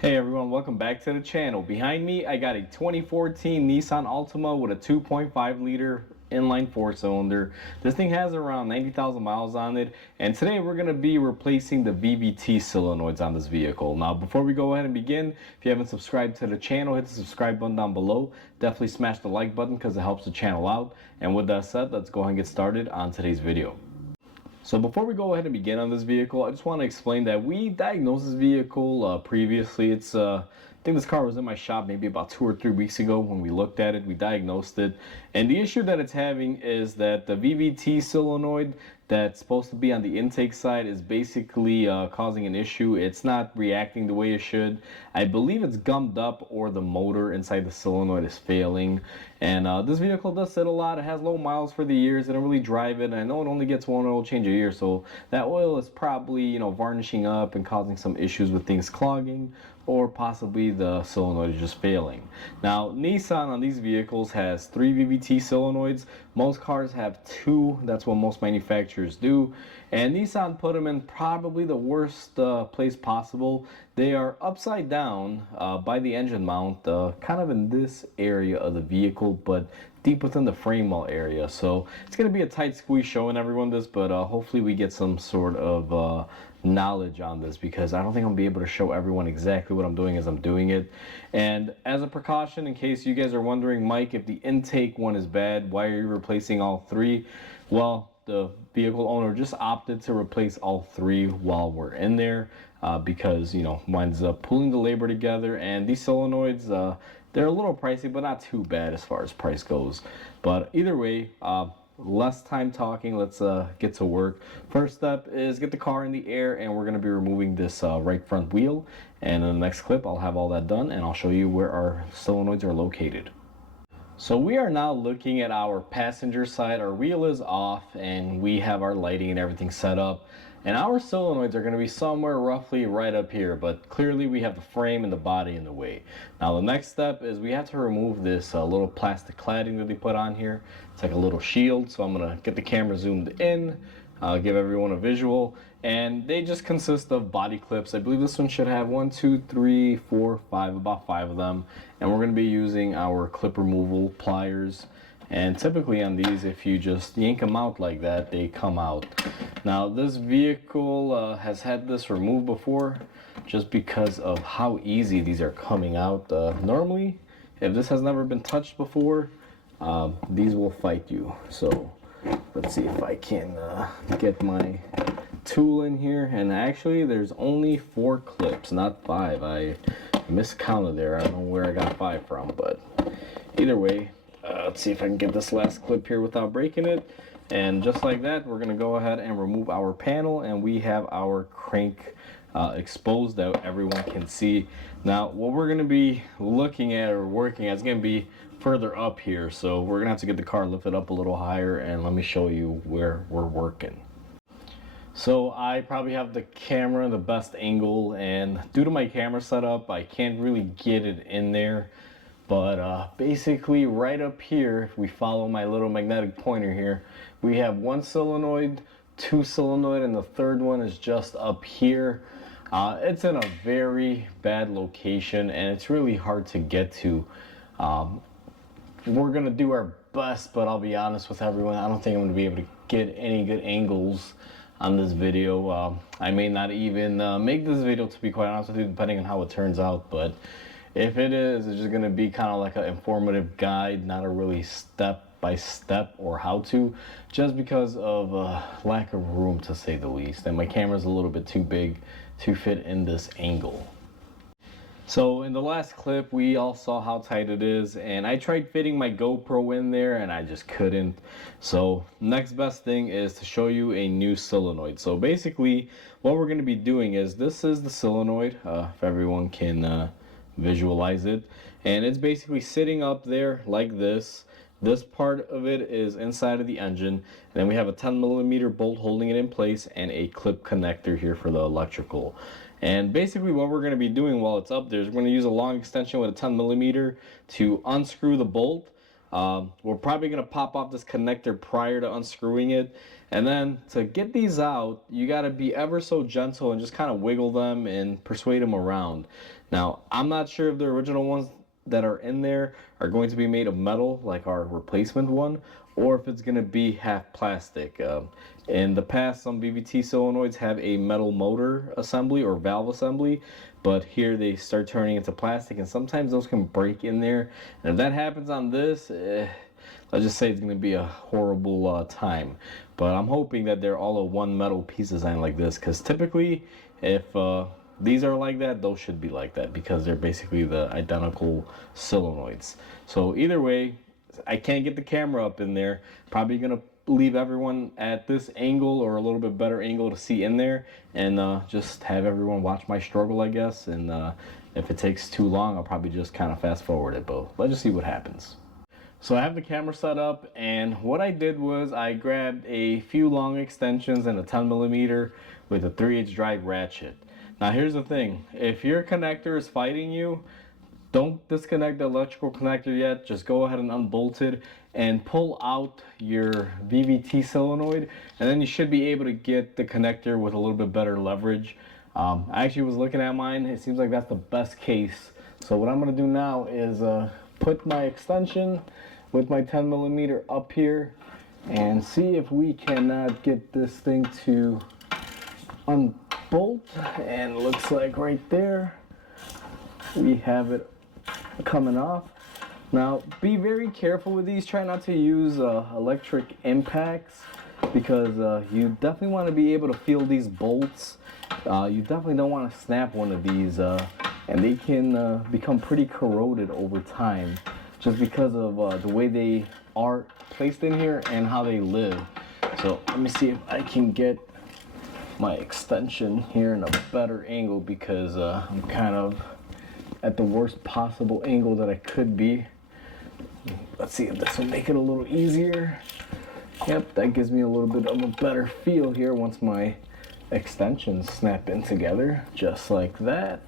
Hey everyone, welcome back to the channel. Behind me, I got a 2014 Nissan Altima with a 2.5 liter inline four cylinder. This thing has around 90,000 miles on it, and today we're going to be replacing the VVT solenoids on this vehicle. Now, before we go ahead and begin, if you haven't subscribed to the channel, hit the subscribe button down below. Definitely smash the like button because it helps the channel out. And with that said, let's go ahead and get started on today's video. So before we go ahead and begin on this vehicle, I just want to explain that we diagnosed this vehicle previously. I think this car was in my shop maybe about 2 or 3 weeks ago when we looked at it. We diagnosed it. And the issue that it's having is that the VVT solenoid that's supposed to be on the intake side is basically causing an issue. It's not reacting the way it should. I believe it's gummed up or the motor inside the solenoid is failing. And this vehicle does sit a lot. It has low miles for the years. I don't really drive it. And I know it only gets one oil change a year. So that oil is probably, varnishing up and causing some issues with things clogging, or possibly the solenoid is just failing. Now, Nissan on these vehicles has 3 VVT solenoids. Most cars have 2. That's what most manufacturers do. And Nissan put them in probably the worst place possible. They are upside down by the engine mount, kind of in this area of the vehicle, but deep within the frame wall area. So it's going to be a tight squeeze showing everyone this, but hopefully we get some sort of knowledge on this, because I don't think I'm gonna be able to show everyone exactly what I'm doing as I'm doing it. And as a precaution, in case you guys are wondering, Mike, if the intake one is bad, why are you replacing all 3? Well, the vehicle owner just opted to replace all 3 while we're in there, because winds up pulling the labor together. And these solenoids, they're a little pricey, but not too bad as far as price goes. But either way, less time talking, let's get to work. First step is get the car in the air, and we're going to be removing this right front wheel. And in the next clip, I'll have all that done, and I'll show you where our solenoids are located. So we are now looking at our passenger side. Our wheel is off, and we have our lighting and everything set up. And our solenoids are going to be somewhere roughly right up here, but clearly we have the frame and the body in the way. Now the next step is we have to remove this little plastic cladding that they put on here. It's like a little shield, so I'm going to get the camera zoomed in, give everyone a visual. And they just consist of body clips. I believe this one should have 1, 2, 3, 4, 5, about 5 of them. And we're going to be using our clip removal pliers. And typically on these, if you just yank them out like that, they come out. Now this vehicle has had this removed before, just because of how easy these are coming out. Normally, if this has never been touched before, these will fight you. So let's see if I can get my tool in here. And actually there's only 4 clips, not 5. I miscounted there. I don't know where I got 5 from, but either way, let's see if I can get this last clip here without breaking it. And just like that, we're going to go ahead and remove our panel, and we have our crank exposed that everyone can see. Now what we're going to be looking at or working at is going to be further up here, so we're going to have to get the car lifted up a little higher, and let me show you where we're working. So I probably have the camera in the best angle, and due to my camera setup, I can't really get it in there. But basically right up here, if we follow my little magnetic pointer here, we have 1 solenoid, 2 solenoid, and the 3rd one is just up here. It's in a very bad location, and it's really hard to get to. We're gonna do our best, but I'll be honest with everyone, I don't think I'm gonna be able to get any good angles on this video. I may not even make this video, to be quite honest with you, depending on how it turns out. But if it is, it's just going to be kind of like an informative guide, not a really step-by-step or how-to, just because of lack of room, to say the least. And my camera's a little bit too big to fit in this angle. So in the last clip, we all saw how tight it is, and I tried fitting my GoPro in there and I just couldn't. So next best thing is to show you a new solenoid. So basically what we're going to be doing is, this is the solenoid, if everyone can visualize it, and it's basically sitting up there like this. This part of it is inside of the engine, and then we have a 10mm bolt holding it in place, and a clip connector here for the electrical. And basically what we're going to be doing while it's up there is we're going to use a long extension with a 10mm to unscrew the bolt. We're probably going to pop off this connector prior to unscrewing it. And then to get these out, you got to be ever so gentle and just kind of wiggle them and persuade them around. Now, I'm not sure if the original ones that are in there are going to be made of metal, like our replacement one, or if it's going to be half plastic. In the past, some VVT solenoids have a metal motor assembly or valve assembly, but here they start turning into plastic, and sometimes those can break in there. And if that happens on this, let's just say it's going to be a horrible time. But I'm hoping that they're all a one metal piece design like this, because typically, if these are like that, those should be like that, because they're basically the identical solenoids. So either way, I can't get the camera up in there. Probably gonna leave everyone at this angle or a little bit better angle to see in there, and just have everyone watch my struggle, I guess. And if it takes too long, I'll probably just kind of fast forward it, but let's just see what happens. So I have the camera set up, and what I did was I grabbed a few long extensions and a 10mm with a 3/8 drive ratchet. Now here's the thing, if your connector is fighting you, don't disconnect the electrical connector yet. Just go ahead and unbolt it and pull out your VVT solenoid, and then you should be able to get the connector with a little bit better leverage. I actually was looking at mine. It seems like that's the best case. So what I'm gonna do now is put my extension with my 10mm up here and see if we cannot get this thing to unbolt. And looks like right there we have it coming off. Now be very careful with these. Try not to use electric impacts, because you definitely want to be able to feel these bolts. You definitely don't want to snap one of these, and they can become pretty corroded over time, just because of the way they are placed in here and how they live. So let me see if I can get my extension here in a better angle, because I'm kind of at the worst possible angle that I could be. Let's see if this will make it a little easier. Yep, that gives me a little bit of a better feel here once my extensions snap in together, just like that.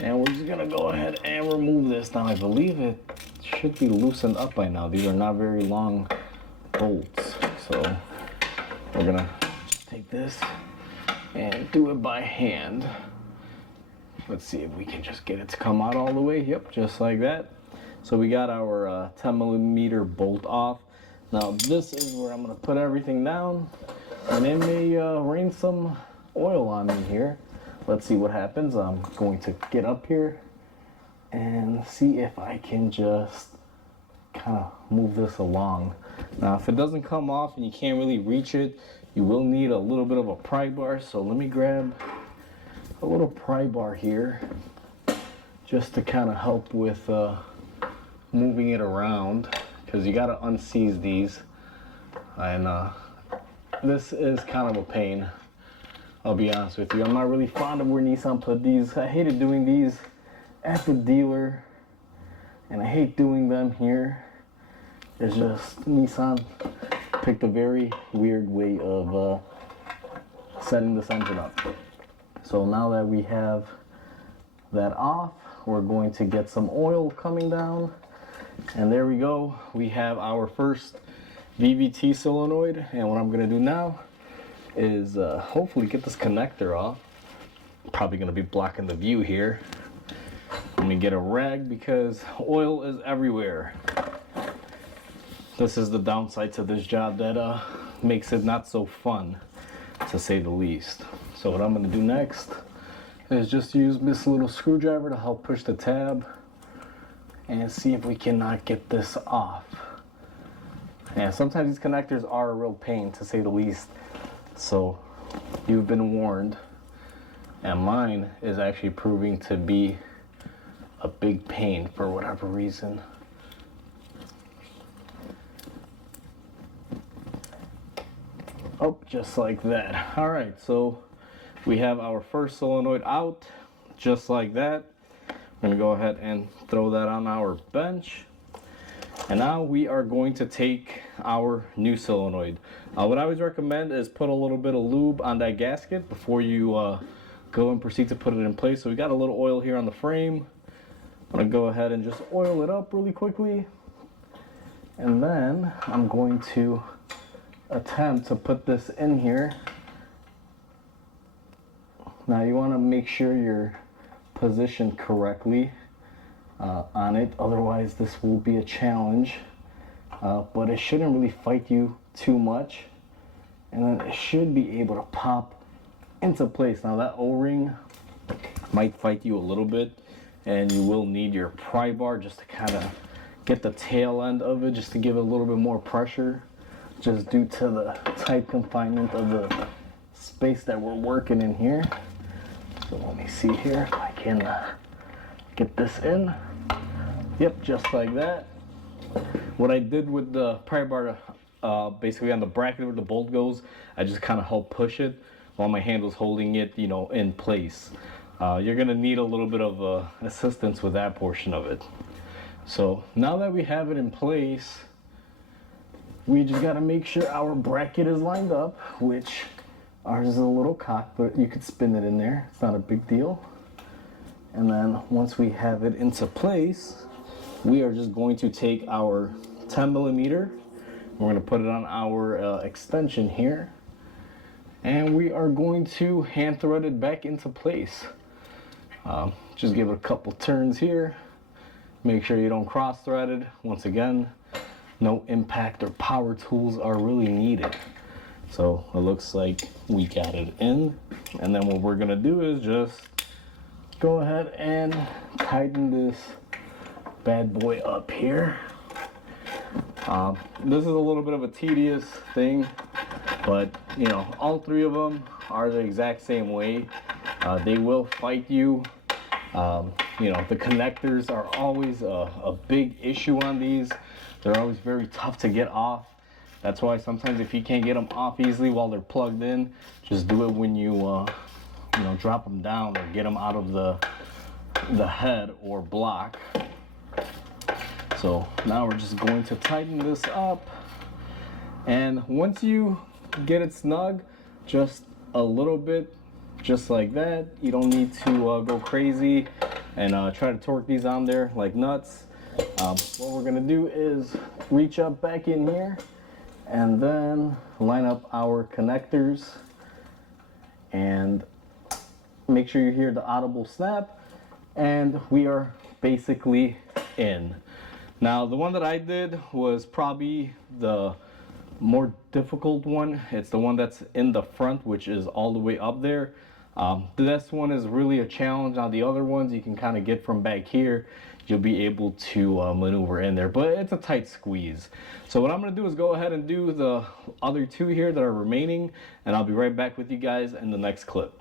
And we're just gonna go ahead and remove this. Now I believe it should be loosened up by now. These are not very long bolts. So we're gonna just take this and do it by hand. Let's see if we can just get it to come out all the way. Yep, just like that. So we got our 10mm bolt off. Now this is where I'm gonna put everything down, and it may rain some oil on me here. Let's see what happens. I'm going to get up here and see if I can just kind of move this along. Now if it doesn't come off and you can't really reach it, you will need a little bit of a pry bar. So let me grab a little pry bar here just to kind of help with moving it around, because you got to unseize these, and this is kind of a pain, I'll be honest with you. I'm not really fond of where Nissan put these. I hated doing these at the dealer, and I hate doing them here. It's just Nissan picked a very weird way of setting this engine up. So now that we have that off, we're going to get some oil coming down. And there we go. We have our first VVT solenoid. And what I'm going to do now is hopefully get this connector off. Probably going to be blocking the view here. Let me get a rag, because oil is everywhere. This is the downside to this job that makes it not so fun, to say the least. So what I'm going to do next is just use this little screwdriver to help push the tab and see if we cannot get this off. And sometimes these connectors are a real pain, to say the least. So you've been warned. And mine is actually proving to be a big pain for whatever reason. Oh, just like that. All right, so we have our first solenoid out, just like that. I'm gonna go ahead and throw that on our bench. And now we are going to take our new solenoid. What I always recommend is put a little bit of lube on that gasket before you go and proceed to put it in place. So we got a little oil here on the frame. I'm gonna go ahead and just oil it up really quickly. And then I'm going to attempt to put this in here. Now you want to make sure you're positioned correctly on it, otherwise this will be a challenge. But it shouldn't really fight you too much, and then it should be able to pop into place. Now that O-ring might fight you a little bit, and you will need your pry bar just to kind of get the tail end of it, just to give it a little bit more pressure, just due to the tight confinement of the space that we're working in here. So let me see here if I can get this in. Yep, just like that. What I did with the pry bar, basically on the bracket where the bolt goes, I just kind of help push it while my hand was holding it, you know, in place. You're gonna need a little bit of assistance with that portion of it. So now that we have it in place, we just gotta make sure our bracket is lined up, which ours is a little cocked, but you could spin it in there. It's not a big deal. And then once we have it into place, we are just going to take our 10 millimeter, we're going to put it on our extension here, and we are going to hand thread it back into place. Just give it a couple turns here. Make sure you don't cross thread it. Once again, no impact or power tools are really needed. So it looks like we got it in, and then what we're going to do is just go ahead and tighten this bad boy up here. This is a little bit of a tedious thing, but you know, all three of them are the exact same way. They will fight you. You know, the connectors are always a big issue on these. They're always very tough to get off. That's why sometimes if you can't get them off easily while they're plugged in, just do it when you you know, drop them down or get them out of the head or block. So now we're just going to tighten this up, and once you get it snug, just a little bit, just like that. You don't need to go crazy and try to torque these on there like nuts. What we're gonna do is reach up back in here and then line up our connectors and make sure you hear the audible snap, and we are basically in. Now the one that I did was probably the more difficult one. It's the one that's in the front, which is all the way up there. This one is really a challenge. Now the other ones you can kind of get from back here. You'll be able to maneuver in there, but it's a tight squeeze. So what I'm gonna do is go ahead and do the other two here that are remaining, and I'll be right back with you guys in the next clip.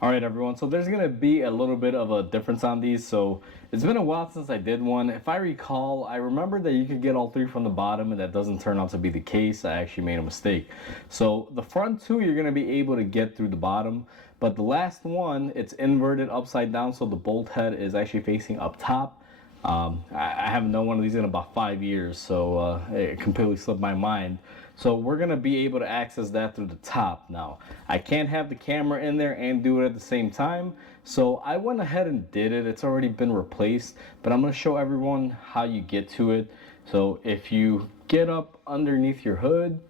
All right, everyone, so there's gonna be a little bit of a difference on these. So it's been a while since I did one. If I recall, I remember that you could get all three from the bottom, and that doesn't turn out to be the case. I actually made a mistake. So the front two, you're gonna be able to get through the bottom, but the last one, it's inverted upside down, so the bolt head is actually facing up top. I haven't done one of these in about 5 years, so it completely slipped my mind. So we're gonna be able to access that through the top. Now, I can't have the camera in there and do it at the same time, so I went ahead and did it. It's already been replaced, but I'm gonna show everyone how you get to it. So if you get up underneath your hood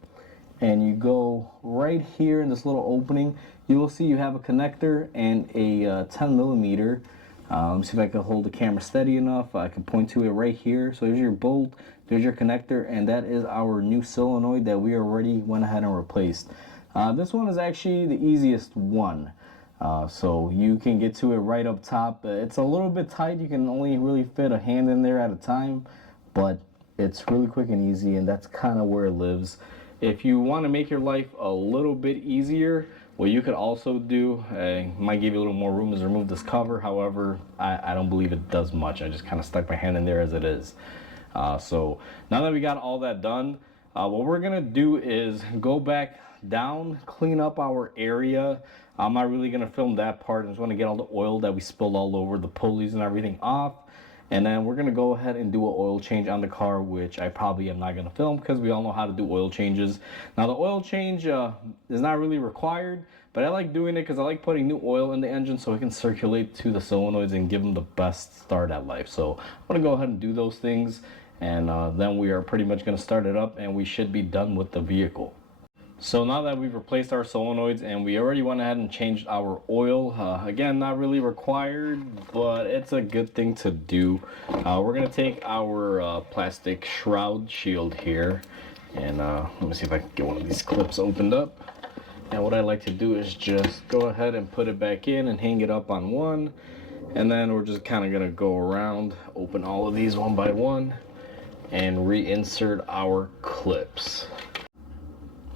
and you go right here in this little opening, you will see you have a connector and a 10 millimeter. See if I can hold the camera steady enough. I can point to it right here. So there's your bolt, there's your connector, and that is our new solenoid that we already went ahead and replaced. This one is actually the easiest one. So you can get to it right up top. It's a little bit tight. You can only really fit a hand in there at a time, but it's really quick and easy, and that's kind of where it lives. If you want to make your life a little bit easier, what you could also do, might give you a little more room, is remove this cover. However, I don't believe it does much. I just kind of stuck my hand in there as it is. So now that we got all that done, what we're gonna do is go back down, clean up our area. I'm not really gonna film that part. I just want to get all the oil that we spilled all over the pulleys and everything off. And then we're gonna go ahead and do an oil change on the car, which I probably am not gonna film because we all know how to do oil changes. Now the oil change is not really required, but I like doing it because I like putting new oil in the engine so it can circulate to the solenoids and give them the best start at life. So I'm gonna go ahead and do those things, and then we are pretty much gonna start it up, and we should be done with the vehicle. So now that we've replaced our solenoids and we already went ahead and changed our oil, again, not really required, but it's a good thing to do. We're gonna take our plastic shroud shield here, and let me see if I can get one of these clips opened up. And what I like to do is just go ahead and put it back in and hang it up on one, and then we're just kind of gonna go around, open all of these one by one, and reinsert our clips.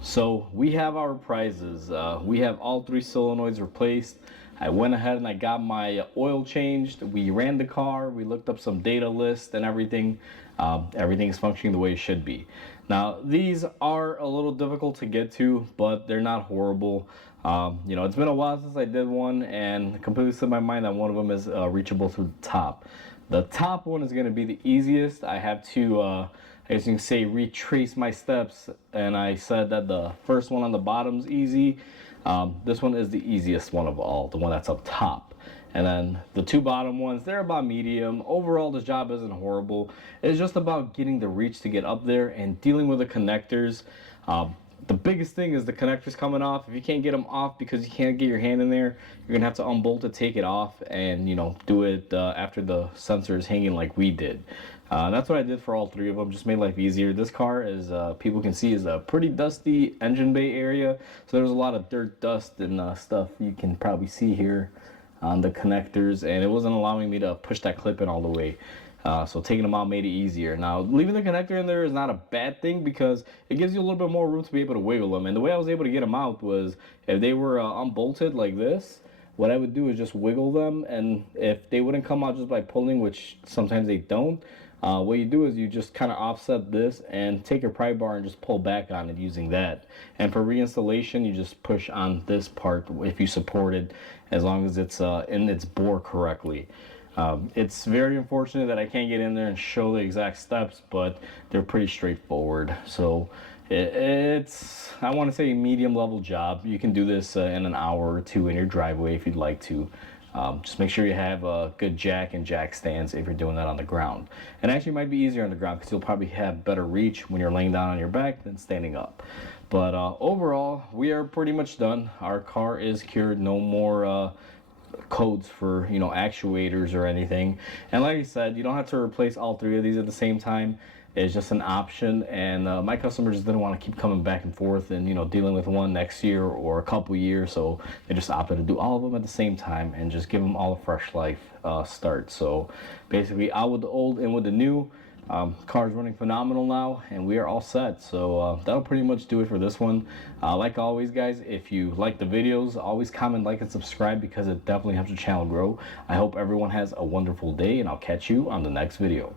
So we have our prizes. We have all 3 solenoids replaced. I went ahead and I got my oil changed. We ran the car. We looked up some data lists and everything. Everything is functioning the way it should be. Now these are a little difficult to get to, but they're not horrible. You know, it's been a while since I did one, and completely slipped my mind that one of them is reachable through the top. The top one is going to be the easiest. I have to as you can say, retrace my steps, and I said that the first one on the bottom's easy. This one is the easiest one of all, the one that's up top. And then the 2 bottom ones, they're about medium. Overall, this job isn't horrible. It's just about getting the reach to get up there and dealing with the connectors. The biggest thing is the connectors coming off. If you can't get them off because you can't get your hand in there, you're gonna have to unbolt it, take it off, and you know, do it after the sensor is hanging like we did. That's what I did for all 3 of them, just made life easier. This car, as people can see, is a pretty dusty engine bay area, so there's a lot of dirt, dust, and stuff you can probably see here on the connectors, and it wasn't allowing me to push that clip in all the way. So taking them out made it easier. Now, leaving the connector in there is not a bad thing because it gives you a little bit more room to be able to wiggle them. And the way I was able to get them out was if they were unbolted like this, what I would do is just wiggle them. And if they wouldn't come out just by pulling, which sometimes they don't, what you do is you just kind of offset this and take your pry bar and just pull back on it using that. And for reinstallation, you just push on this part if you support it, as long as it's in its bore correctly. It's very unfortunate that I can't get in there and show the exact steps, but they're pretty straightforward. So it's, I want to say, a medium level job. You can do this in an hour or 2 in your driveway if you'd like to. Just make sure you have a good jack and jack stands if you're doing that on the ground. And actually it might be easier on the ground because you'll probably have better reach when you're laying down on your back than standing up. But overall, we are pretty much done. Our car is cured. No more codes for, you know, actuators or anything. And like I said, you don't have to replace all 3 of these at the same time. It's just an option, and my customer just didn't want to keep coming back and forth and, you know, dealing with one next year or a couple years, so they just opted to do all of them at the same time and just give them all a fresh life start. So basically out with the old and with the new. Car's running phenomenal now, and we are all set. So that'll pretty much do it for this one. Like always, guys, if you like the videos, always comment, like, and subscribe because it definitely helps the channel grow. I hope everyone has a wonderful day, and I'll catch you on the next video.